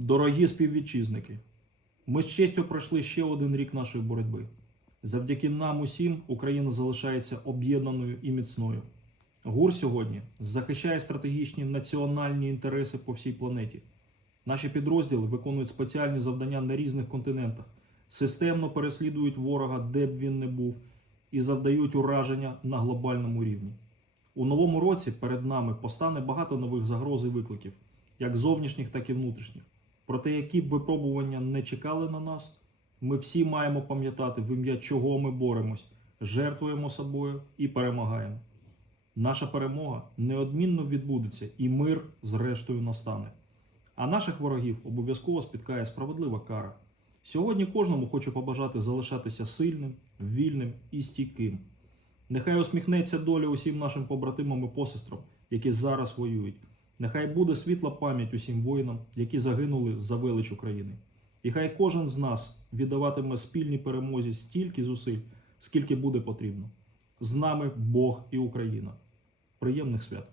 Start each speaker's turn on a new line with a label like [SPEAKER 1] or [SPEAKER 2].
[SPEAKER 1] Дорогі співвітчизники, ми з честю пройшли ще один рік нашої боротьби. Завдяки нам усім Україна залишається об'єднаною і міцною. ГУР сьогодні захищає стратегічні національні інтереси по всій планеті. Наші підрозділи виконують спеціальні завдання на різних континентах, системно переслідують ворога, де б він не був, і завдають ураження на глобальному рівні. У новому році перед нами постане багато нових загроз і викликів, як зовнішніх, так і внутрішніх. Проте, які б випробування не чекали на нас, ми всі маємо пам'ятати, в ім'я чого ми боремось, жертвуємо собою і перемагаємо. Наша перемога неодмінно відбудеться, і мир зрештою настане. А наших ворогів обов'язково спіткає справедлива кара. Сьогодні кожному хочу побажати залишатися сильним, вільним і стійким. Нехай усміхнеться доля усім нашим побратимам і посестрам, які зараз воюють. Нехай буде світла пам'ять усім воїнам, які загинули за велич України. І хай кожен з нас віддаватиме спільній перемозі стільки зусиль, скільки буде потрібно. З нами Бог і Україна. Приємних свят!